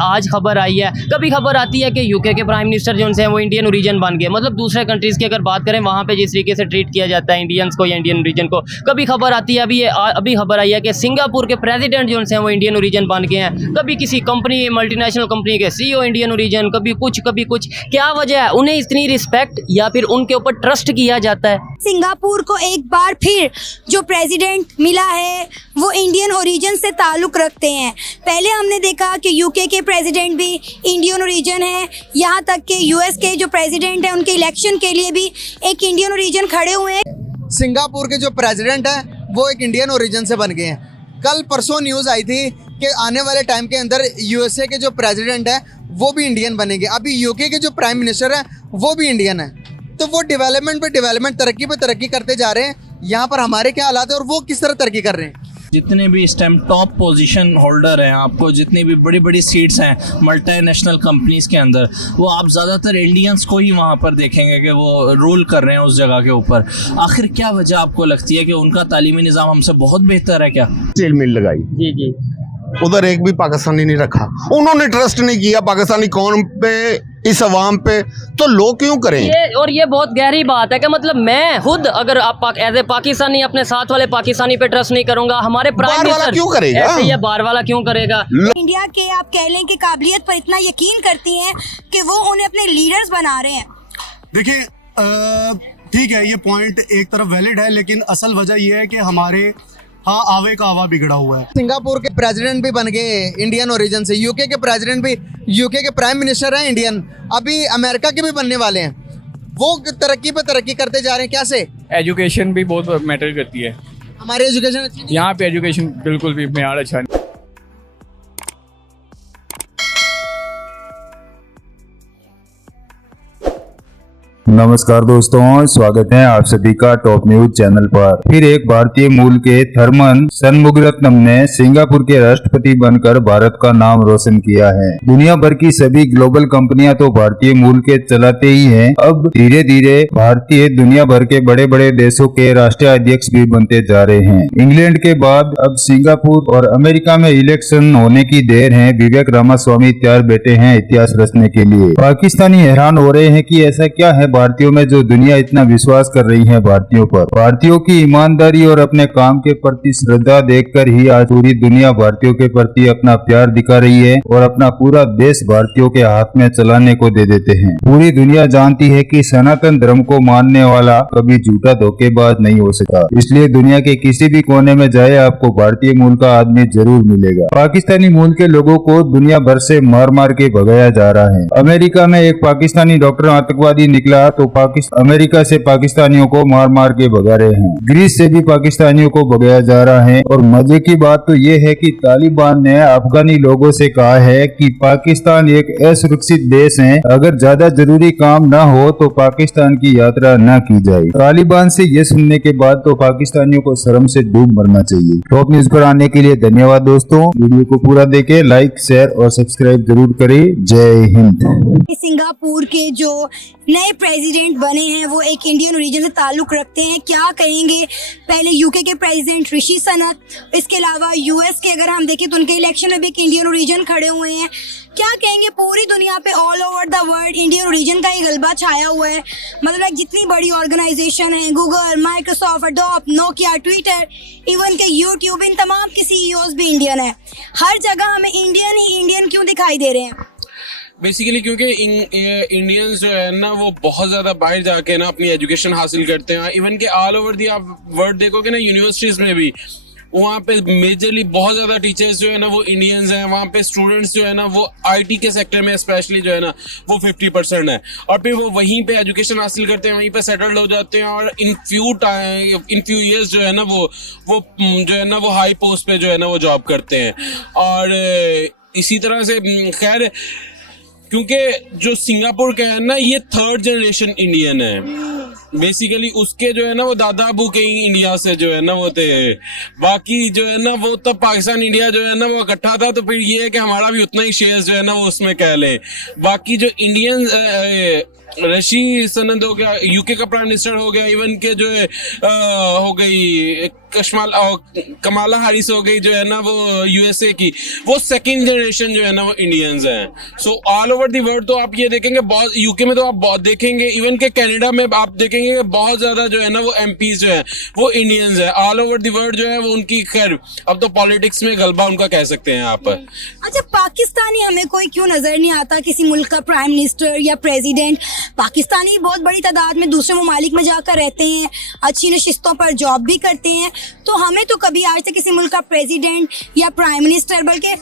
आज खबर आई है। कभी खबर आती है कि यूके के प्राइम मिनिस्टर जो उनसे वो इंडियन ओरिजिन बन गए, मतलब दूसरे कंट्रीज़ की अगर बात करें वहाँ पे जिस तरीके से ट्रीट किया जाता है इंडियंस को या इंडियन ओरिजिन को। कभी खबर आती है, अभी खबर आई है कि सिंगापुर के प्रेसिडेंट जो उनसे वो इंडियन ओरिजिन बन गए हैं। कभी किसी कंपनी, मल्टीनेशनल कंपनी के CEO इंडियन ओरिजिन, कभी कुछ। क्या वजह है? उन्हें इतनी रिस्पेक्ट या फिर उनके ऊपर ट्रस्ट किया जाता है? सिंगापुर को एक बार फिर जो प्रेसिडेंट मिला है वो इंडियन ओरिजिन से ताल्लुक़ रखते हैं। पहले हमने देखा कि यूके के प्रेसिडेंट भी इंडियन ओरिजिन है, यहाँ तक कि US के जो प्रेसिडेंट हैं उनके इलेक्शन के लिए भी एक इंडियन ओरिजिन खड़े हुए हैं। सिंगापुर के जो प्रेसिडेंट हैं वो एक इंडियन ओरिजिन से बन गए हैं। कल परसों न्यूज़ आई थी कि आने वाले टाइम के अंदर USA के जो प्रेसिडेंट है वो भी इंडियन बनेंगे। अभी यूके के जो प्राइम मिनिस्टर है वो भी इंडियन है। तो वो डेवलपमेंट पे डेवलपमेंट, तरक्की पे तरक्की करते जा रहे हैं। यहाँ पर हमारे क्या हालात है और वो किस तरह तरक्की कर रहे हैं? जितने भी इस टाइम टॉप पोजीशन होल्डर हैं, आपको जितनी भी बड़ी बड़ी सीट्स हैं मल्टीनेशनल कंपनीज़ के अंदर, वो आप ज़्यादातर इंडियंस को ही वहाँ पर देखेंगे कि वो रूल कर रहे हैं उस जगह के ऊपर। आखिर क्या वजह आपको लगती है कि उनका तालीमी निज़ाम हमसे बहुत बेहतर है क्या? जेल मिल लगाई जी। उधर एक भी पाकिस्तानी नहीं रखा, उन्होंने ट्रस्ट नहीं किया पाकिस्तानी कौम पे, इस अवाम पे, तो लोग क्यों करें? ये बहुत गहरी बात है कि मतलब मैं खुद अगर आप एज ए पाकिस्तानी अपने साथ वाले पाकिस्तानी पे ट्रस्ट नहीं करूंगा, हमारे प्राइम मिनिस्टर क्यों करेगा? ऐसे ही बार वाला क्यों करेगा? इंडिया के आप कह लें कि काबिलियत पर इतना यकीन करती हैं कि वो उन्हें अपने लीडर्स बना रहे हैं। देखिए, ठीक है, ये पॉइंट एक तरफ वैलिड है, लेकिन असल वजह यह है कि हमारे आवे का आवा बिगड़ा हुआ है। सिंगापुर के प्रेसिडेंट भी बन गए इंडियन ओरिजिन से, यूके के प्रेसिडेंट भी, यूके के प्राइम मिनिस्टर हैं इंडियन, अभी अमेरिका के भी बनने वाले हैं। वो तरक्की पे तरक्की करते जा रहे हैं। कैसे? एजुकेशन भी बहुत मैटर करती है। हमारी एजुकेशन अच्छी नहीं? यहाँ पे एजुकेशन बिल्कुल भी मेयार अच्छा नहीं। नमस्कार दोस्तों, स्वागत है आप सभी का टॉप न्यूज चैनल पर। फिर एक भारतीय मूल के थर्मन शनमुगरत्नम ने सिंगापुर के राष्ट्रपति बनकर भारत का नाम रोशन किया है। दुनिया भर की सभी ग्लोबल कंपनियां तो भारतीय मूल के चलाते ही हैं। अब धीरे धीरे भारतीय दुनिया भर के बड़े बड़े देशों के राष्ट्रीय अध्यक्ष भी बनते जा रहे हैं। इंग्लैंड के बाद अब सिंगापुर और अमेरिका में इलेक्शन होने की देर है। विवेक रामास्वामी तैयार बैठे हैं इतिहास रचने के लिए। पाकिस्तानी हैरान हो रहे हैं कि ऐसा क्या है भारतीयों में जो दुनिया इतना विश्वास कर रही है भारतीयों पर। भारतीयों की ईमानदारी और अपने काम के प्रति श्रद्धा देखकर ही आज पूरी दुनिया भारतीयों के प्रति अपना प्यार दिखा रही है और अपना पूरा देश भारतीयों के हाथ में चलाने को दे देते हैं। पूरी दुनिया जानती है कि सनातन धर्म को मानने वाला कभी झूठा धोखेबाज नहीं हो सकता, इसलिए दुनिया के किसी भी कोने में जाए आपको भारतीय मूल का आदमी जरूर मिलेगा। पाकिस्तानी मूल के लोगों को दुनिया भर से मार मार के भगाया जा रहा है। अमेरिका में एक पाकिस्तानी डॉक्टर आतंकवादी निकला तो अमेरिका से पाकिस्तानियों को मार मार के भगा रहे हैं। ग्रीस से भी पाकिस्तानियों को भगाया जा रहा है। और मजे की बात तो ये है कि तालिबान ने अफगानी लोगों से कहा है कि पाकिस्तान एक असुरक्षित देश है, अगर ज्यादा जरूरी काम न हो तो पाकिस्तान की यात्रा न की जाए। तालिबान से ये सुनने के बाद तो पाकिस्तानियों को शर्म से डूब मरना चाहिए। टॉप न्यूज पर आने के लिए धन्यवाद दोस्तों। वीडियो को पूरा देखें, लाइक शेयर और सब्सक्राइब जरूर करें। जय हिंद। सिंगापुर के जो नए प्रेसिडेंट बने हैं वो एक इंडियन ओरिजिन से ताल्लुक़ रखते हैं। क्या कहेंगे? पहले यूके के प्रेसिडेंट ऋषि सनक, इसके अलावा US के अगर हम देखें तो उनके इलेक्शन में भी एक इंडियन ओरिजिन खड़े हुए हैं। क्या कहेंगे? पूरी दुनिया पे all over the world Indian origin का ही गलबा छाया हुआ है। मतलब जितनी बड़ी ऑर्गेनाइजेशन है, Google, Microsoft, adobe, Nokia, Twitter, even के यूट्यूब, इन तमाम के CEOs भी इंडियन है। हर जगह हमें इंडियन ही इंडियन क्यों दिखाई दे रहे हैं? बेसिकली क्योंकि इंडियन्स जो है ना वो बहुत ज़्यादा बाहर जाके ना अपनी एजुकेशन हासिल करते हैं। इवन के ऑल ओवर दी आप वर्ल्ड देखोगे ना, यूनिवर्सिटीज़ में भी वहाँ पे मेजरली बहुत ज़्यादा टीचर्स जो है ना वो इंडियंस हैं। वहाँ पे स्टूडेंट्स जो है ना वो IT के सेक्टर में स्पेशली जो है ना वो 50% है। और फिर वो वहीं पे एजुकेशन हासिल करते हैं, वहीं पे सेटल्ड हो जाते हैं और इन फ्यू ईयर्स जो है ना वो जो है ना वो हाई पोस्ट पे जो है ना वो जॉब करते हैं। और इसी तरह से खैर, क्योंकि जो सिंगापुर का है ना ये 3rd जनरेशन इंडियन है। बेसिकली उसके जो है ना वो दादा अबू के ही इंडिया से जो है ना वो थे। बाकी जो है ना वो तब पाकिस्तान इंडिया जो है ना वो इकट्ठा था, तो फिर ये है कि हमारा भी उतना ही शेयर जो है ना वो उसमें कह लें। बाकी जो इंडियन ऋषि सनत हो गया, यूके का प्राइम मिनिस्टर हो गया, इवन के जो है हो गई कमाला हैरिस हो गई जो है ना वो यूएसए की, वो सेकंड जनरेशन जो है ना वो इंडियंस हैं। So all over the world तो आप ये देखेंगे बहुत, यूके में तो आप बहुत देखेंगे, इवन के कनाडा में आप देखेंगे कि बहुत ज्यादा जो है ना वो एमपीज जो है वो इंडियंस है। ऑल ओवर दी वर्ल्ड जो है वो उनकी, खैर अब तो पॉलिटिक्स में गलबा उनका कह सकते हैं आप। अच्छा, पाकिस्तानी हमें कोई क्यों नजर नहीं आता किसी मुल्क का प्राइम मिनिस्टर या प्रेसिडेंट? पाकिस्तानी बहुत बड़ी तादाद में दूसरे ममालिक में जाकर रहते हैं, अच्छी नशिस्तों पर जॉब भी करते हैं, तो हमें तो कभी आज तक किसी मुल्क का प्रेसिडेंट या प्राइम मिनिस्टर, बल्कि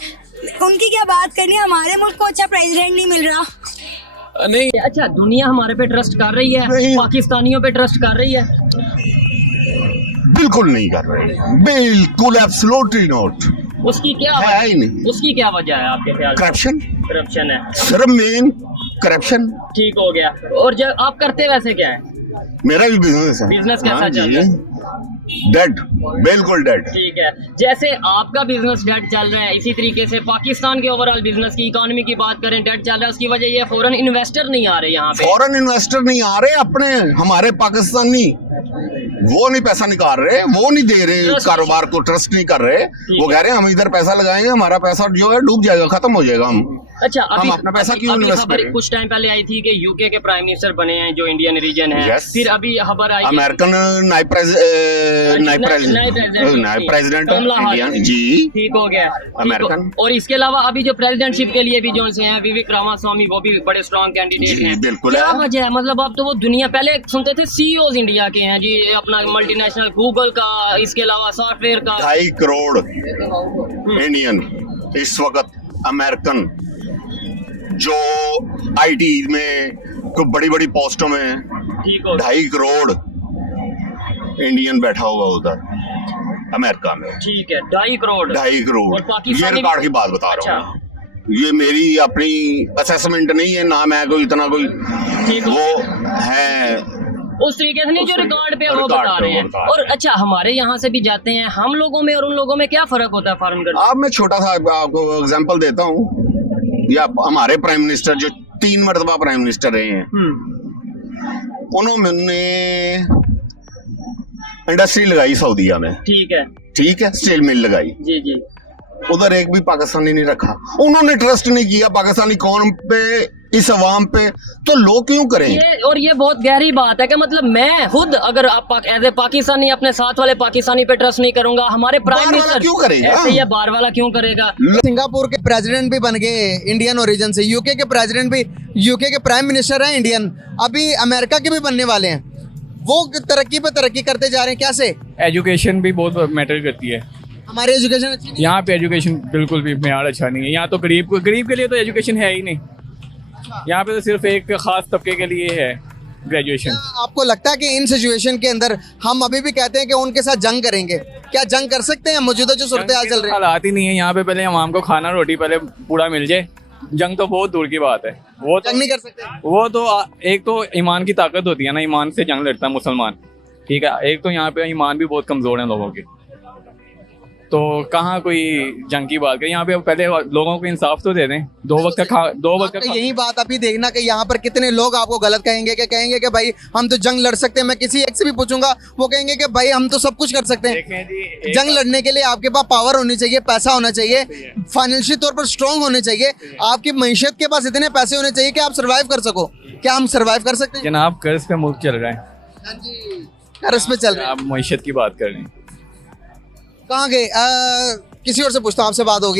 उनकी क्या बात करनी, हमारे मुल्क को अच्छा प्रेसिडेंट नहीं मिल रहा। नहीं, अच्छा, दुनिया हमारे पे ट्रस्ट कर रही है, पाकिस्तानियों पे ट्रस्ट कर रही है? बिल्कुल नहीं कर रहे, बिल्कुल एब्सोल्युटली नॉट। उसकी क्या है ही नहीं। उसकी क्या वजह है आपके ख्याल से? करप्शन, करप्शन है, सिर्फ मेन करप्शन। ठीक हो गया। और जब आप करते वैसे क्या है? मेरा भी बिजनेस है। बिजनेस कैसा चल रहा है? डेड, बिल्कुल डेड। ठीक है, जैसे आपका बिजनेस डेड चल रहा है, इसी तरीके से पाकिस्तान के ओवरऑल बिजनेस की, इकोनॉमी की बात करें, डेड चल रहा है। उसकी वजह ये फॉरेन इन्वेस्टर नहीं आ रहे यहाँ पे। फॉरेन इन्वेस्टर नहीं आ रहे, अपने हमारे पाकिस्तानी वो नहीं पैसा निकाल रहे, वो नहीं दे रहे, कारोबार को ट्रस्ट नहीं कर रहे। वो कह रहे हैं हम इधर पैसा लगाएंगे, हमारा पैसा जो है डूब जाएगा, खत्म हो जाएगा। अच्छा, हम अपना पैसा क्यों इन्वेस्ट करें? कुछ टाइम पहले आई थी कि यूके के प्राइम मिनिस्टर बने हैं जो इंडियन रीजन है। Yes. फिर अभी खबर आई अमेरिकन नाइब प्रेसिडेंट इंडिया जी, ठीक हो गया, अमेरिकन। और इसके अलावा अभी जो प्रेसिडेंटशिप के लिए भी जो हैं विवेक रामास्वामी, वो भी बड़े स्ट्रॉन्ग कैंडिडेट हैं। बिल्कुल क्या है। वजह है? मतलब अब तो वो दुनिया, पहले सुनते थे सीईओज इंडिया के हैं जी, अपना मल्टीनेशनल गूगल का, इसके अलावा सॉफ्टवेयर का। 2.5 करोड़ इंडियन इस वक्त अमेरिकन जो आईटी में कोई बड़ी बड़ी पोस्टों में, ठीक हो, 2.5 करोड़ इंडियन बैठा हुआ उधर अमेरिका में। ठीक है, 2.5 करोड़। 2.5 करोड़, और ये पाकिस्तानी रिकॉर्ड की बात बता रहा हूँ। ये मेरी अपनी असेसमेंट नहीं है ना, मैं कोई इतना कोई वो है उस तरीके से नहीं जो रिकॉर्ड पे वो रिकॉर्ड बता पे रहे हैं। वो बता रहे और अच्छा, हमारे यहाँ से भी जाते हैं, हम लोगों में और उन लोगों में क्या फर्क होता है फॉरेन कंट्री? अब मैं छोटा सा आपको एग्जांपल देता हूँ। या हमारे प्राइम मिनिस्टर जो 3 मरतबा प्राइम मिनिस्टर रहे हैं, उन्होंने इंडस्ट्री लगाई सऊदीया में। ठीक है, ठीक है, स्टील मिल लगाई। जी जी। उधर एक भी पाकिस्तानी नहीं रखा, उन्होंने ट्रस्ट नहीं किया पाकिस्तानी कौम पे, इस अवाम पे, तो लोग क्यों करें? ये बहुत गहरी बात है कि मतलब मैं खुद अगर आप एज ए पाकिस्तानी अपने साथ वाले पाकिस्तानी पे ट्रस्ट नहीं करूंगा, हमारे प्राइम मिनिस्टर क्यों करेगा? ऐसे ये बार वाला क्यों करेगा? सिंगापुर के प्रेसिडेंट भी बन गए इंडियन ओरिजिन से, यूके के प्रेसिडेंट भी, यूके के प्राइम मिनिस्टर हैं इंडियन, अभी अमेरिका के भी बनने वाले हैं। वो तरक्की पे तरक्की करते जा रहे हैं। कैसे? एजुकेशन भी बहुत मैटर करती है। हमारी एजुकेशन अच्छी नहीं है। यहाँ पे एजुकेशन बिल्कुल भी मेयार अच्छा नहीं है। यहाँ तो गरीब के लिए तो एजुकेशन है ही नहीं। यहाँ पे तो सिर्फ एक खास तबके के लिए है ग्रेजुएशन। क्या आपको लगता है कि इन सिचुएशन के अंदर हम अभी भी कहते हैं कि उनके साथ जंग करेंगे, क्या जंग कर सकते हैं मौजूदा जो सूरत हाल चल रही है? हालात ही नहीं है यहाँ पे। पहले आवाम को खाना रोटी पहले पूरा मिल जाए, जंग तो बहुत दूर की बात है। वो तो जंग नहीं कर सकते। वो तो एक तो ईमान की ताकत होती है ना, ईमान से जंग लड़ता है मुसलमान। ठीक है, एक तो यहाँ पे ईमान भी बहुत कमजोर है लोगों के, तो कहाँ कोई जंग की बात करें। यहाँ पे पहले लोगों को इंसाफ तो दे दें, 2 वक्त का यही बात अभी देखना कि यहाँ पर कितने लोग आपको गलत कहेंगे कि भाई हम तो जंग लड़ सकते हैं। मैं किसी एक से भी पूछूंगा, वो कहेंगे कि भाई हम तो सब कुछ कर सकते हैं। जंग लड़ने के लिए आपके पास पावर होनी चाहिए, पैसा होना चाहिए, फाइनेंशियल तौर पर स्ट्रांग होने चाहिए, आपकी मईशत के पास इतने पैसे होने चाहिए कि आप सर्वाइव कर सको। क्या हम सर्वाइव कर सकते हैं? जनाब कर्ज पे मुल्क चल रहा है। कर्ज पे चल रहा है। आप मईशत की बात कर रहे हैं। कहाँ गए? किसी और से पूछता हूँ, आपसे बात होगी।